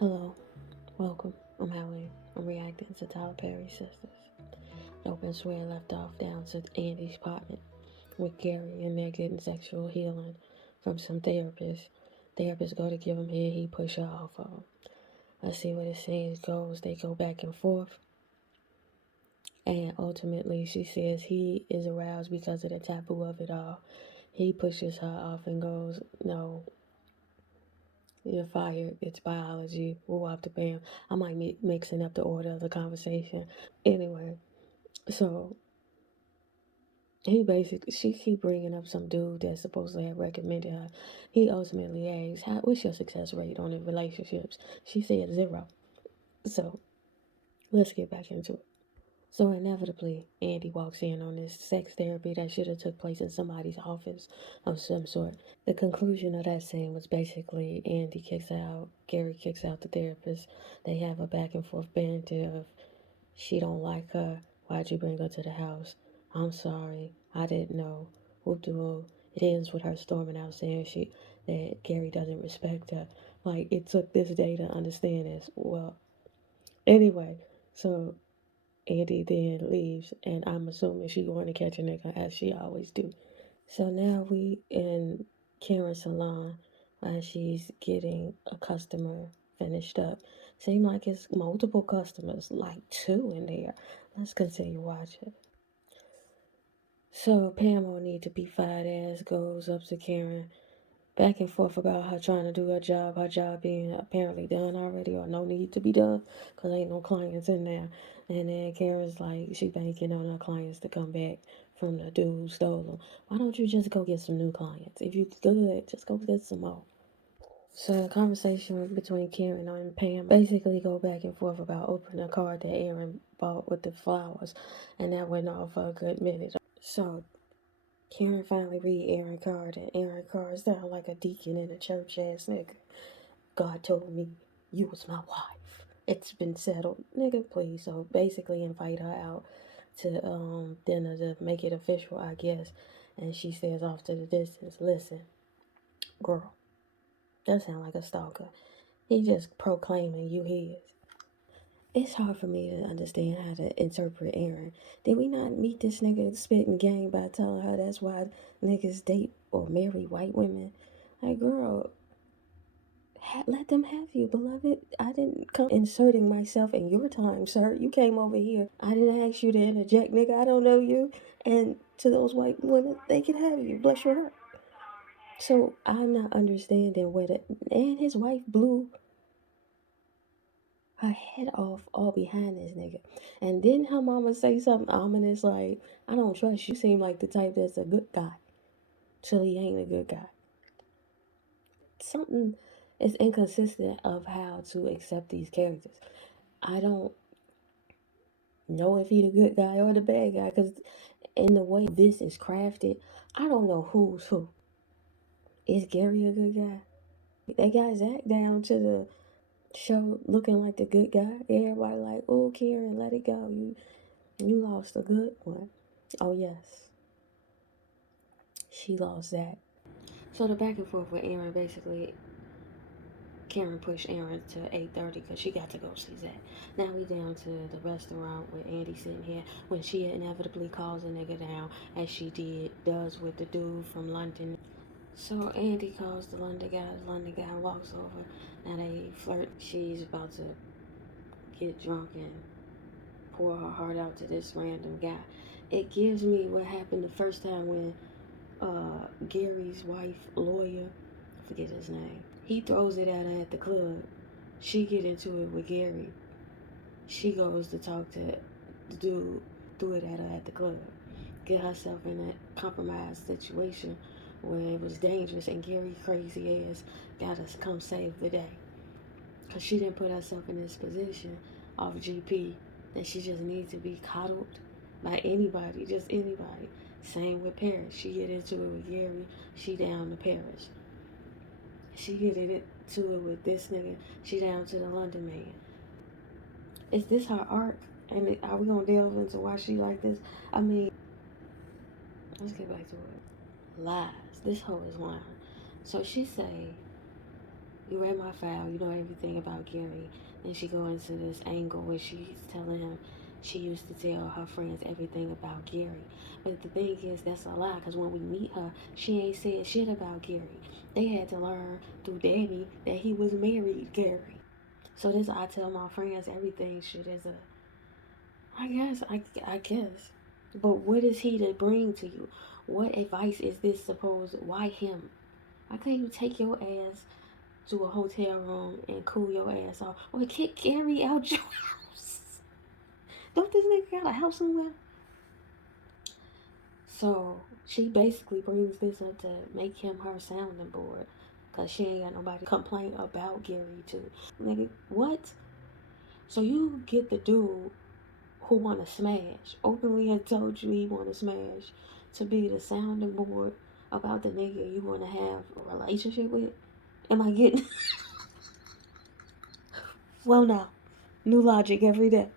Hello, welcome. I'm Hallie. I'm reacting to Tyler Perry's Sistas. Open swear left off down to Andy's apartment with Gary, and they're getting sexual healing from some therapist. Therapists go to give him head, he push her off of him. Let's see where the scene goes. They go back and forth, and ultimately she says he is aroused because of the taboo of it all. He pushes her off and goes, "No, you're fired. It's biology. We'll have to pay him." I might be mixing up the order of the conversation. Anyway, so she keep bringing up some dude that supposedly had recommended her. He ultimately asks, what's your success rate on the relationships? She said 0. So let's get back into it. So inevitably, Andy walks in on this sex therapy that should have took place in somebody's office of some sort. The conclusion of that scene was basically Gary kicks out the therapist. They have a back and forth banter of, she don't like her. Why'd you bring her to the house? I'm sorry. I didn't know. Whoop de whoop. It ends with her storming out saying that Gary doesn't respect her. Like, it took this day to understand this. Well, anyway, so Andy then leaves, and I'm assuming she going to catch a nigga as she always do. So now we in Karen's salon as she's getting a customer finished up. Seem like it's multiple customers, like 2 in there. Let's continue watching. So Pam will need to be fired ass goes up to Karen, back and forth about her trying to do her job being apparently done already or no need to be done because ain't no clients in there. And then Karen's like, she banking on her clients to come back from the dude who stole them. Why don't you just go get some new clients? If you good, just go get some more. So the conversation between Karen and Pam basically go back and forth about opening a card that Aaron bought with the flowers, and that went on for a good minute. So Karen finally read Aaron card, and Aaron card sound like a deacon in a church ass nigga. God told me you was my wife. It's been settled, nigga. Please. So basically, invite her out to dinner to make it official, I guess. And she says off to the distance, "Listen, girl, that sound like a stalker. He just proclaiming you his." It's hard for me to understand how to interpret Aaron. Did we not meet this nigga spitting game by telling her that's why niggas date or marry white women? Like, girl, let them have you, beloved. I didn't come inserting myself in your time, sir. You came over here. I didn't ask you to interject, nigga. I don't know you. And to those white women, they can have you. Bless your heart. So I'm not understanding whether. And his wife blew her head off all behind this nigga. And then her mama say something ominous like, I don't trust you. You seem like the type that's a good guy. Till he ain't a good guy. Something is inconsistent of how to accept these characters. I don't know if he the good guy or the bad guy, because in the way this is crafted, I don't know who's who. Is Gary a good guy? They got Zach down to the show looking like the good guy. Everybody like, oh, Karen, let it go. You lost a good one. Oh yes, she lost that. So the back and forth with Aaron, basically, Karen pushed Aaron to 8:30 because she got to go see Zach. Now we down to the restaurant with Andy sitting here when she inevitably calls a nigga down as she does with the dude from London. So Andy calls the London guy. The London guy walks over. Now they flirt. She's about to get drunk and pour her heart out to this random guy. It gives me what happened the first time when Gary's wife, lawyer, I forget his name. He throws it at her at the club. She get into it with Gary. She goes to talk to the dude, threw it at her at the club. Get herself in a compromised situation where it was dangerous, and Gary crazy ass got to come save the day. Because she didn't put herself in this position off GP that she just needs to be coddled by anybody, just anybody. Same with Paris. She get into it with Gary. She down to Paris. She get into it with this nigga. She down to the London man. Is this her arc? And are we gonna delve into why she like this? I mean, let's get back to it. Lies. This hoe is lying. So she say You read my file, you know everything about Gary. Then she go into this angle where she's telling him she used to tell her friends everything about Gary. But the thing is, that's a lie, because when we meet her, she ain't said shit about Gary. They had to learn through Danny that he was married Gary. So this I tell my friends everything shit is a, I guess. But what is he to bring to you? What advice is this supposed? Why him? Why can't you take your ass to a hotel room and cool your ass off, or kick Gary out your house? Don't this nigga got a house somewhere? So she basically brings this up to make him her sounding board, cause she ain't got nobody to complain about Gary to. Nigga, what? So you get the dude who wanna smash, openly had told you he wanna smash, to be the sounding board about the nigga you wanna have a relationship with? Am I getting? Well, now, new logic every day.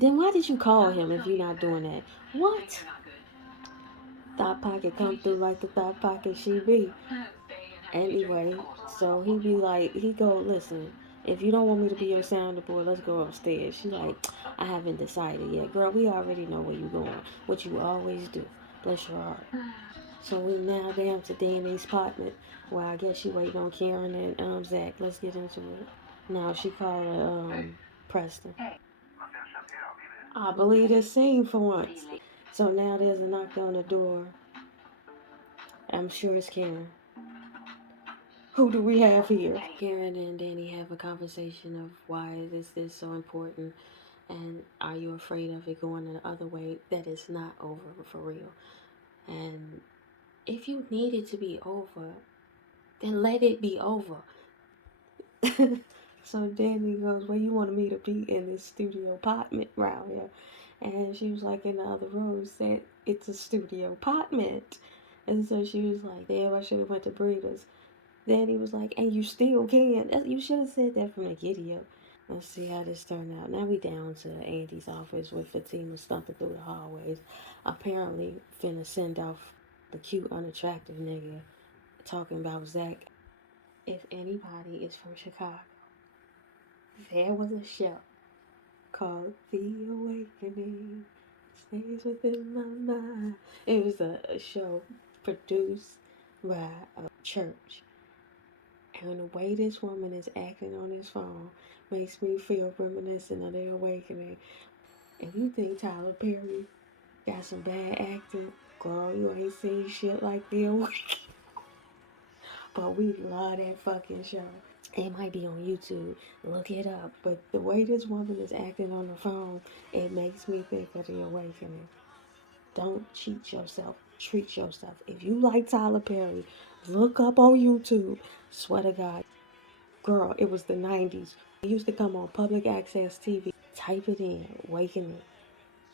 Then why did you call him if you're not doing that? What? Thought pocket come through like the thought pocket she be. Anyway, so he be like, he go, listen, if you don't want me to be your sounding board, let's go upstairs. She like, I haven't decided yet. Girl, we already know where you going. What you always do. Bless your heart. So we now down to Danny's apartment. Well, I guess she waiting on Karen and Zach. Let's get into it. Now she called Preston. I believe this scene for once. So now there's a knock on the door. I'm sure it's Karen. Who do we have here? Karen and Danny have a conversation of why is this so important, and are you afraid of it going the other way? That it's not over for real. And if you need it to be over, then let it be over. So Danny goes, well, you wanted me to be in this studio apartment round here. And she was like, in the other room said, it's a studio apartment. And so she was like, damn, I should have went to Breeders. Danny was like, and you still can. You should have said that from the video. Let's see how this turned out. Now we down to Andy's office with Fatima stumping through the hallways. Apparently finna send off the cute, unattractive nigga talking about Zach. If anybody is from Chicago, there was a show called The Awakening. Stays within my mind. It was a show produced by a church. And the way this woman is acting on this phone makes me feel reminiscent of The Awakening. If you think Tyler Perry got some bad acting, girl, you ain't seen shit like The Awakening. But we love that fucking show. It might be on YouTube. Look it up. But the way this woman is acting on the phone, it makes me think of The Awakening. Don't cheat yourself. Treat yourself. If you like Tyler Perry, look up on YouTube. Swear to God. Girl, it was the 90s. It used to come on public access TV. Type it in. Awakening.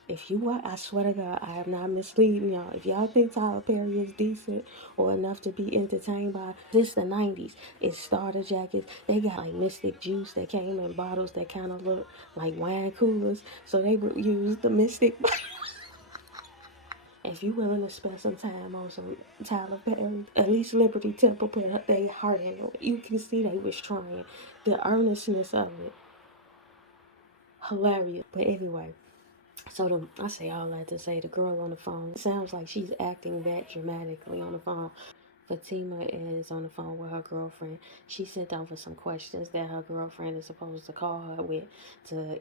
If you want, I swear to God, I am not misleading y'all. If y'all think Tyler Perry is decent or enough to be entertained by, this the 90s. It's starter jackets. They got like Mystic juice that came in bottles that kind of look like wine coolers. So they would use the Mystic. If you willing to spend some time on some Tyler Perry, at least Liberty Temple put their heart into it. You can see they was trying. The earnestness of it. Hilarious. But anyway. So I say all that to say the girl on the phone, it sounds like she's acting that dramatically on the phone. Fatima is on the phone with her girlfriend. She sent over some questions that her girlfriend is supposed to call her with to,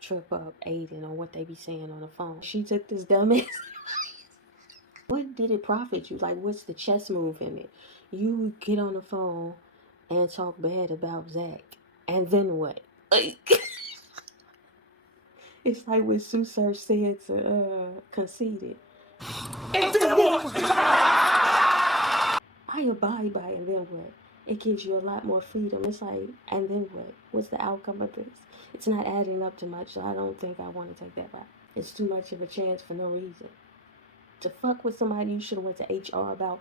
trip up Aiden on what they be saying on the phone. She took this dumbass. What did it profit you? Like, what's the chess move in it? You get on the phone and talk bad about Zach, and then what? Like, it's like what Sue Surf said to Conceited. And then I abide by it, and then what? It gives you a lot more freedom. It's like, and then what? What's the outcome of this? It's not adding up to much, so I don't think I want to take that route. It's too much of a chance for no reason. To fuck with somebody you should have went to HR about,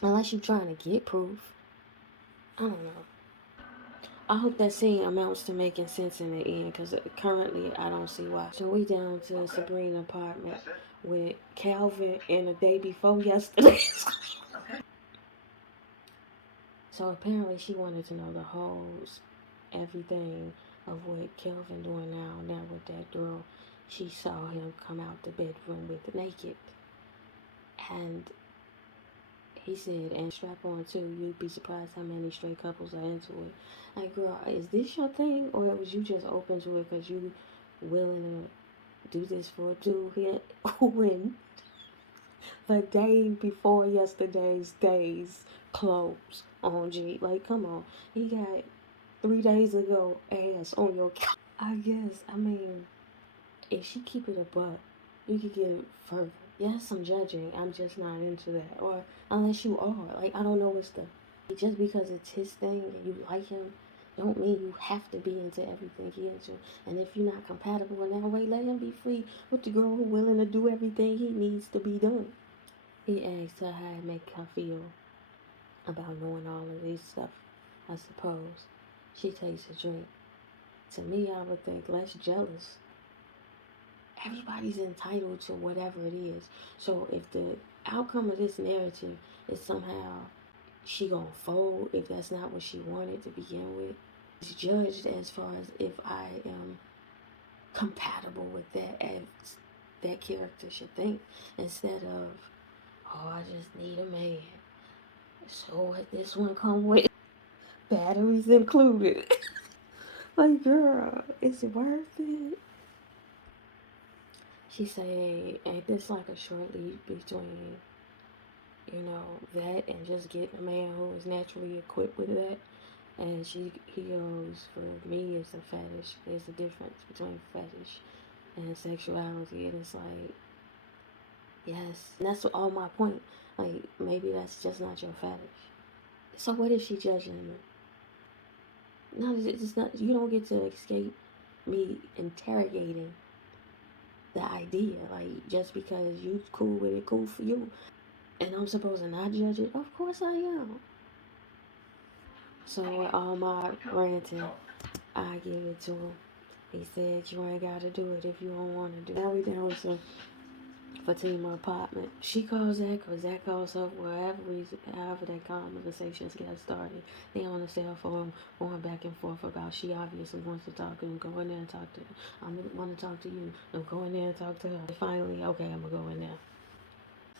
unless you're trying to get proof. I don't know. I hope that scene amounts to making sense in the end, because currently I don't see why. So we down to Sabrina's apartment with Calvin and the day before yesterday. So apparently she wanted to know the whole everything of what Kelvin doing now. Now with that girl, she saw him come out the bedroom with naked, and he said, and strap on too. You'd be surprised how many straight couples are into it. Like, girl, is this your thing, or was you just open to it because you willing to do this for a dude here when the day before yesterday's days close on G? Like, come on, he got 3 days ago ass on your couch. I guess, I mean, if she keep it a buck, you could get it further. Yes, I'm judging. I'm just not into that. Or unless you are. Like, I don't know what's the. Just because it's his thing and you like him, don't mean you have to be into everything he into. And if you're not compatible in that way, let him be free with the girl who willing to do everything he needs to be done. He asked her how it make her feel about knowing all of these stuff. I suppose she takes a drink. To me, I would think less jealous. Everybody's entitled to whatever it is. So if the outcome of this narrative is somehow she gonna fold if that's not what she wanted to begin with, it's judged as far as if I am compatible with that as that character should think, instead of, oh, I just need a man. So what this one come with? Batteries included. Like, girl, is it worth it? She say, ain't this like a short lead between, that and just getting a man who is naturally equipped with that? And he goes, for me, it's a fetish. There's a difference between fetish and sexuality. And it's like, yes. And that's all my point. Like, maybe that's just not your fetish. So what is she judging him? No, it's not. You don't get to escape me interrogating the idea. Like, just because you cool with it, cool for you. And I'm supposed to not judge it? Of course I am. So with all my ranting, I give it to him. He said, you ain't got to do it if you don't want to do it. Now we down to Fatima apartment. She calls Zach, or Zach calls her for whatever reason, however that conversations got started. They on the cell phone going back and forth about she obviously wants to talk to him. Go in there and talk to him. I want to talk to you. No, go in there and talk to her. And finally, okay, I'm going to go in there.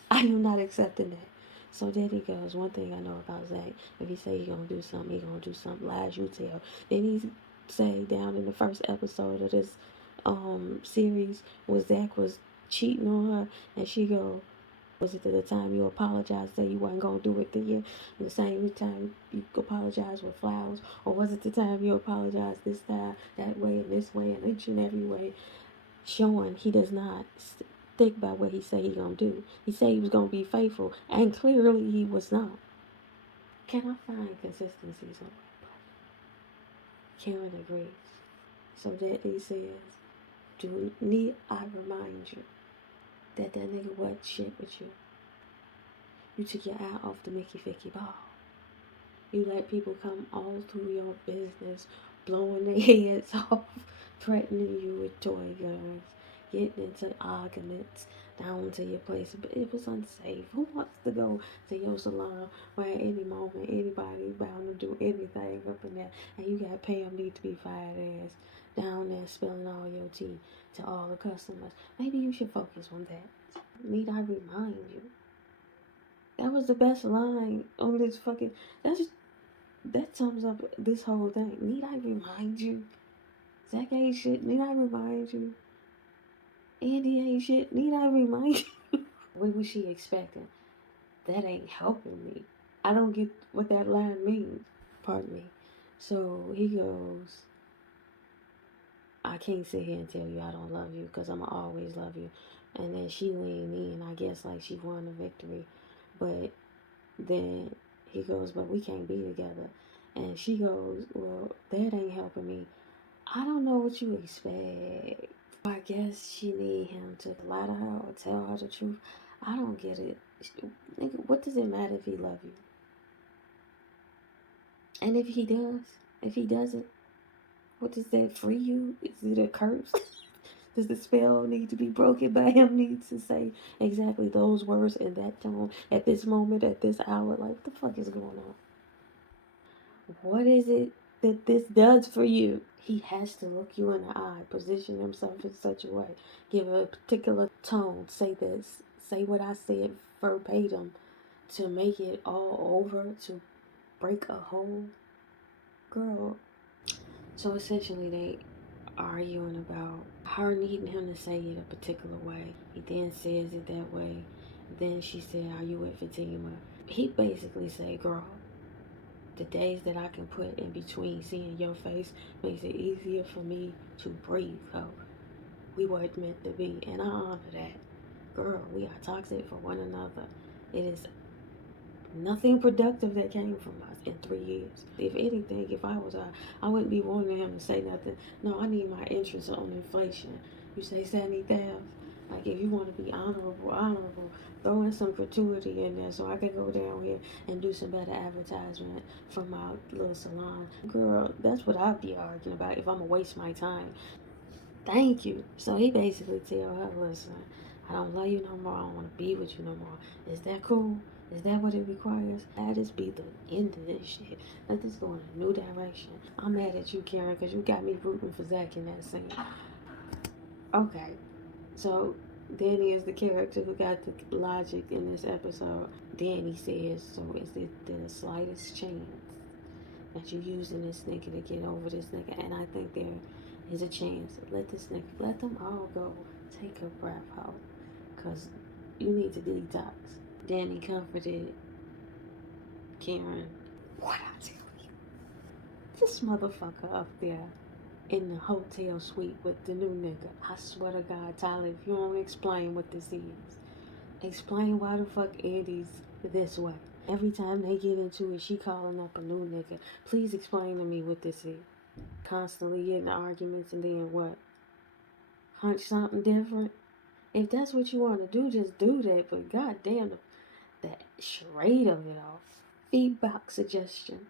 I am not accepting that. So then he goes, one thing I know about Zach, if he say he gonna do something, he gonna do something. Lies you tell. Then he say down in the first episode of this series where Zach was cheating on her, and she go, was it the time you apologized, say you wasn't gonna do it then? The same time you apologize with flowers, or was it the time you apologized this time, that way, and this way, and each and every way? Showing he does not stick by what he said he gonna do. He said he was gonna be faithful, and clearly he was not. Can I find consistency somewhere? Karen agrees. So that he says, do need I remind you that nigga wasn't shit with you. You took your eye off the Mickey Ficky ball. You let people come all through your business, blowing their heads off, threatening you with toy guns, getting into arguments down to your place. But it was unsafe. Who wants to go to your salon where at any moment anybody bound to do anything up in there, and you got Pam need to be fired ass down there spilling all your tea to all the customers? Maybe you should focus on that. Need I remind you? That was the best line on this fucking. That sums up this whole thing. Need I remind you? Zach ain't shit. Need I remind you? Andy ain't shit. Need I remind you? What was she expecting? That ain't helping me. I don't get what that line means. Pardon me. So he goes, I can't sit here and tell you I don't love you because I'ma always love you. And then she leaned in, I guess like she won the victory. But then he goes, but we can't be together. And she goes, well, that ain't helping me. I don't know what you expect. I guess she need him to lie to her or tell her the truth. I don't get it. Nigga, what does it matter if he love you? And if he does? If he doesn't? What does that free you? Is it a curse? Does the spell need to be broken by him needs to say exactly those words in that tone at this moment, at this hour? Like, what the fuck is going on? What is it that this does for you? He has to look you in the eye, position himself in such a way, give a particular tone, say this, say what I said verbatim to make it all over, to break a whole girl. So essentially, they arguing about her needing him to say it a particular way. He then says it that way. Then she said, "Are you with Fatima?" He basically said, "Girl, the days that I can put in between seeing your face makes it easier for me to breathe. So we weren't meant to be, and I honor that. Girl, we are toxic for one another. It is nothing productive that came from us in 3 years. If anything, if I was I wouldn't be wanting him to say nothing. No, I need my interest on inflation. You say 70,000. Like if you want to be honorable, throw in some gratuity in there so I can go down here and do some better advertisement for my little salon. Girl, that's what I'd be arguing about if I'm gonna waste my time. Thank you. So he basically tell her, listen, I don't love you no more. I don't want to be with you no more. Is that cool? Is that what it requires? That just be the end of this shit. Let this go in a new direction. I'm mad at you, Karen, because you got me rooting for Zach in that scene. Okay, so Danny is the character who got the logic in this episode. Danny says, so is it the slightest chance that you using this nigga to get over this nigga? And I think there is a chance. Let this nigga, let them all go. Take a breath out, cause you need to detox. Danny comforted Karen. What I tell you, this motherfucker up there in the hotel suite with the new nigga. I swear to God, Tyler, if you don't explain what this is, explain why the fuck Andy's this way. Every time they get into it, she calling up a new nigga. Please explain to me what this is. Constantly getting arguments and then what? Hunch something different? If that's what you want to do, just do that. But goddamn, that charade of it all. Feedback suggestion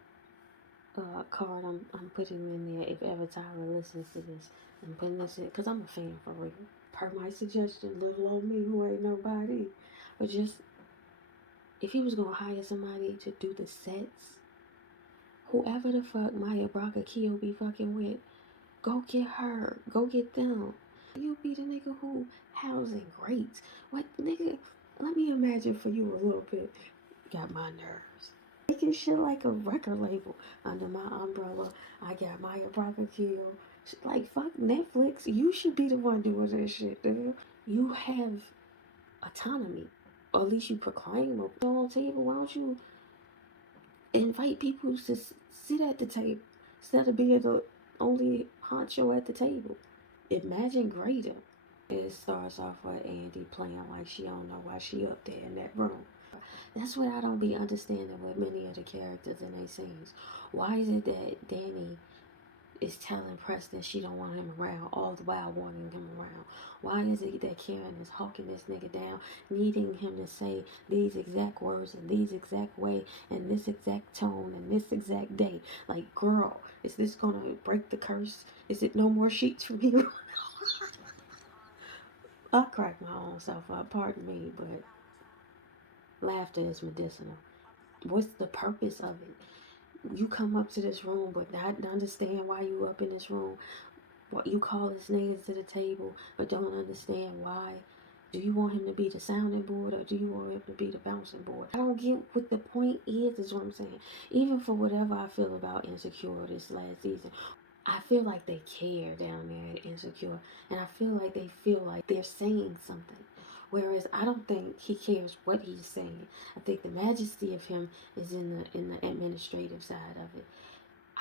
card I'm putting in there if ever Tyler listens to this. I'm putting this in because I'm a fan for real. Per my suggestion, little old me who ain't nobody. But just, if he was going to hire somebody to do the sets, whoever the fuck Maya Braga Keo be fucking with, go get her. Go get them. You be the nigga who housing great. What nigga? Let me imagine for you a little bit. Got my nerves. Making shit like a record label under my umbrella. I got Maya Braga Keo. Like fuck Netflix. You should be the one doing that shit, dude. You have autonomy. Or at least you proclaim it on the table. Why don't you invite people to sit at the table instead of being the only honcho at the table? Imagine greater. It starts off with Andy playing like she don't know why she up there in that room. That's what I don't be understanding with many of the characters in their scenes. Why is it that Danny is telling Preston she don't want him around, all the while wanting him around? Why is it that Karen is hawking this nigga down, needing him to say these exact words in these exact way and this exact tone and this exact day? Like, girl, is this gonna break the curse? Is it no more sheets from you? I crack my own self up, pardon me, but laughter is medicinal. What's the purpose of it? You come up to this room but not understand why you up in this room. What you call his niggas to the table but don't understand why. Do you want him to be the sounding board or do you want him to be the bouncing board? I don't get what the point is what I'm saying. Even for whatever I feel about Insecure this last season, I feel like they care down there at Insecure, and I feel like they feel like they're saying something. Whereas I don't think he cares what he's saying. I think the majesty of him is in the administrative side of it.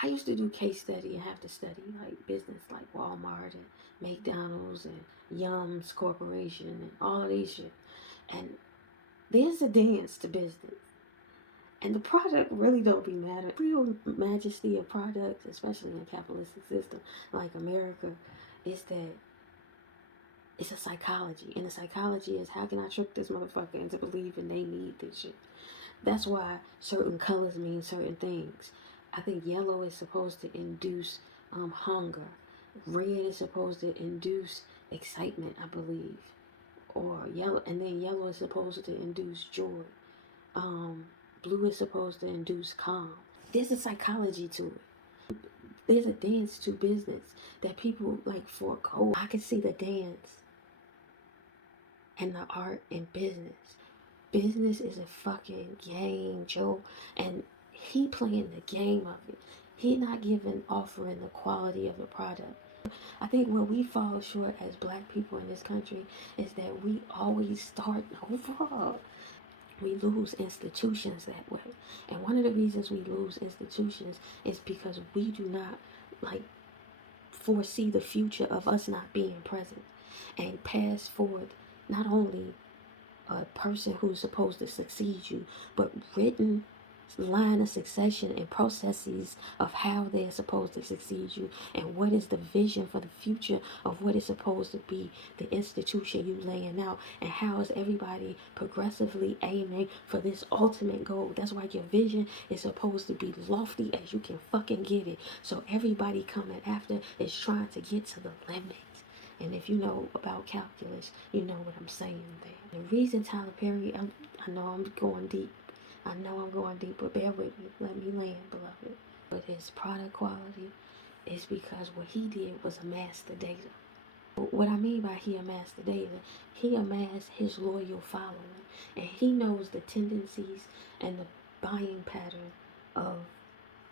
I used to do case study and have to study like business like Walmart and McDonald's and Yums Corporation and all of these shit. And there's a dance to business. And the product really don't be matter. Real majesty of products, especially in a capitalistic system like America, is that it's a psychology. And the psychology is how can I trick this motherfucker into believing they need this shit? That's why certain colors mean certain things. I think yellow is supposed to induce hunger. Red is supposed to induce excitement, I believe. Or yellow, and then yellow is supposed to induce joy. Blue is supposed to induce calm. There's a psychology to it. There's a dance to business that people like forego. I can see the dance and the art in business. Business is a fucking game, Joe, and he playing the game of it. He not giving offering the quality of the product. I think where we fall short as black people in this country is that we always start over. We lose institutions that way. And one of the reasons we lose institutions is because we do not like foresee the future of us not being present and pass forward not only a person who's supposed to succeed you, but written line of succession and processes of how they're supposed to succeed you and what is the vision for the future of what is supposed to be the institution you laying out, and how is everybody progressively aiming for this ultimate goal. That's why your vision is supposed to be lofty as you can fucking get it, so everybody coming after is trying to get to the limit. And if you know about calculus, you know what I'm saying there. The reason Tyler Perry, I know I'm going deep. I know I'm going deep, but bear with me. Let me land, beloved. But his product quality is because what he did was amass the data. What I mean by he amassed the data, he amassed his loyal following. And he knows the tendencies and the buying pattern of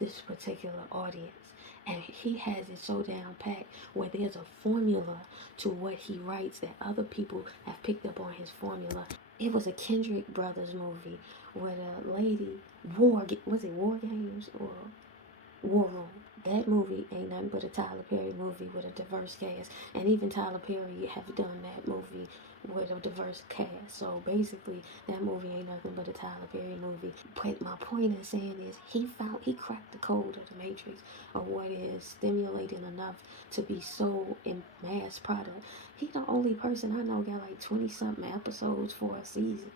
this particular audience. And he has it so down packed where there's a formula to what he writes that other people have picked up on his formula. It was a Kendrick Brothers movie where the lady was it War Games or War Room? That movie ain't nothing but a Tyler Perry movie with a diverse cast, and even Tyler Perry have done that movie with a diverse cast. So basically, that movie ain't nothing but a Tyler Perry movie. But my point in saying is, he cracked the code of the matrix of what is stimulating enough to be sold in mass product. He the only person I know got like 20 something episodes for a season.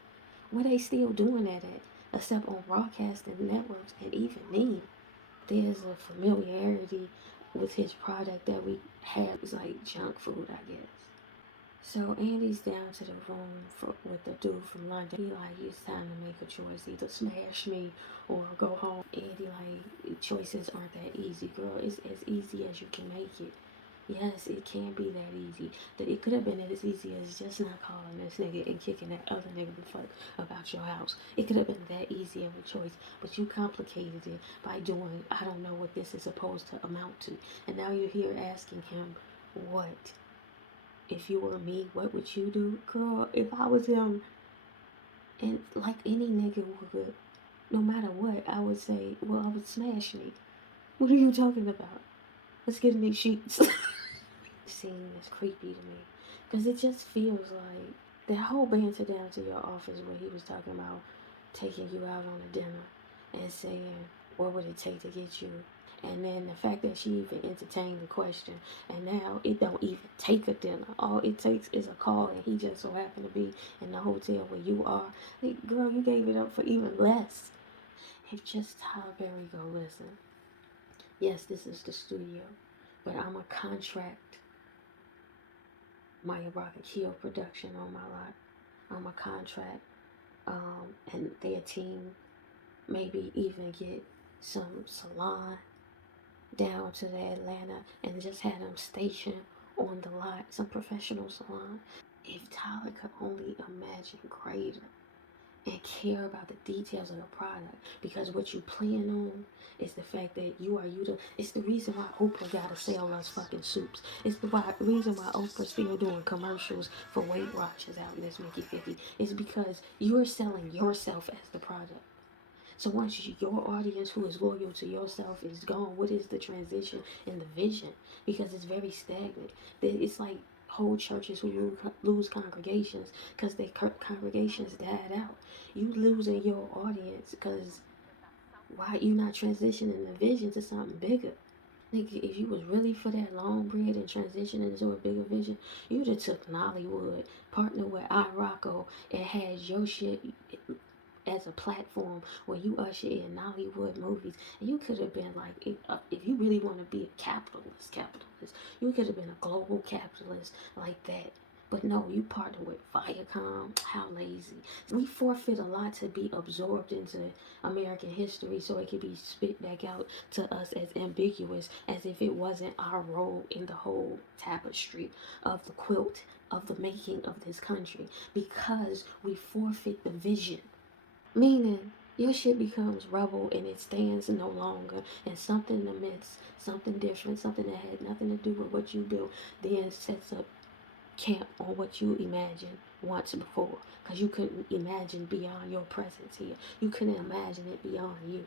Where they still doing that at? Except on broadcasting networks, and even then, there's a familiarity with his product that we have. It's like junk food, I guess. So Andy's down to the room with the dude from London. He like, it's time to make a choice. Either smash me or go home. Andy like, choices aren't that easy, girl. It's as easy as you can make it. Yes, it can be that easy. It could have been as easy as just not calling this nigga and kicking that other nigga the fuck about your house. It could have been that easy of a choice, but you complicated it by doing, I don't know what this is supposed to amount to. And now you're here asking him, what? If you were me, what would you do? Girl, if I was him, and like any nigga would, no matter what, I would say, well, I would smash me. What are you talking about? Let's get in these sheets. Scene is creepy to me because it just feels like that whole banter down to your office where he was talking about taking you out on a dinner and saying what would it take to get you, and then the fact that she even entertained the question, and now it don't even take a dinner. All it takes is a call, and he just so happened to be in the hotel where you are. Like, girl, you gave it up for even less. If just Tyler Perry go, listen, yes, this is the studio, but I'm a contract Maya Brock and Keo production on my lot. I'm a contract, and their team maybe even get some salon down to the Atlanta and just have them stationed on the lot, some professional salon. If Tyler could only imagine greater and care about the details of the product, because what you plan on is the fact that it's the reason why Oprah gotta sell us fucking soups. It's the reason why Oprah's still doing commercials for Weight Watchers out in this Mickey 50. It's because you're selling yourself as the product. So once your audience who is loyal to yourself is gone, what is the transition in the vision? Because it's very stagnant. It's like whole churches who lose congregations because their congregations died out. You losing your audience because why you not transitioning the vision to something bigger? Like, if you was really for that long bread and transitioning into a bigger vision, you'd have took Nollywood, partnered with iRocco, and had your shit as a platform where you usher in Nollywood movies. And you could have been like, if you really want to be a capitalist, you could have been a global capitalist like that. But no, you partner with Viacom. How lazy. We forfeit a lot to be absorbed into American history so it could be spit back out to us as ambiguous as if it wasn't our role in the whole tapestry of the quilt of the making of this country because we forfeit the vision. Meaning, your shit becomes rubble and it stands no longer, and something amidst something different, something that had nothing to do with what you built, then sets up camp on what you imagined once before, because you couldn't imagine beyond your presence here. You couldn't imagine it beyond you.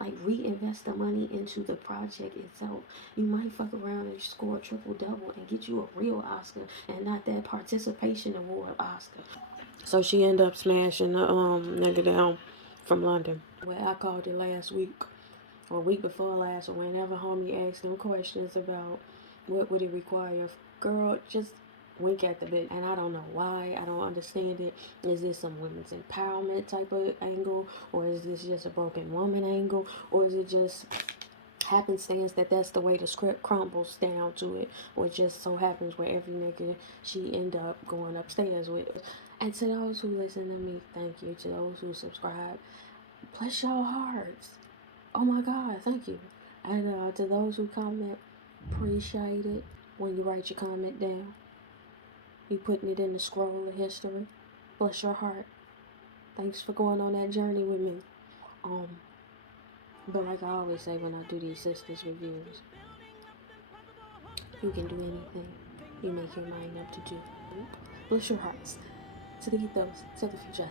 Like, reinvest the money into the project itself. You might fuck around and score a triple double and get you a real Oscar and not that participation award Oscar. So she ended up smashing the nigga down from London. Well, I called it last week or week before last, or whenever homie asked them questions about what would it require, girl, just wink at the bit. And I don't know why. I don't understand it. Is this some women's empowerment type of angle, or is this just a broken woman angle, or is it just happenstance that that's the way the script crumbles down to it, or just so happens where every nigga she end up going upstairs with. And to those who listen to me, thank you. To those who subscribe, bless y'all hearts. Oh my God, thank you. And to those who comment, appreciate it. When you write your comment down, you putting it in the scroll of history. Bless your heart. Thanks for going on that journey with me. Um, but like I always say when I do these sisters reviews, you can do anything you make your mind up to do. Bless your hearts. To the ethos, to the future,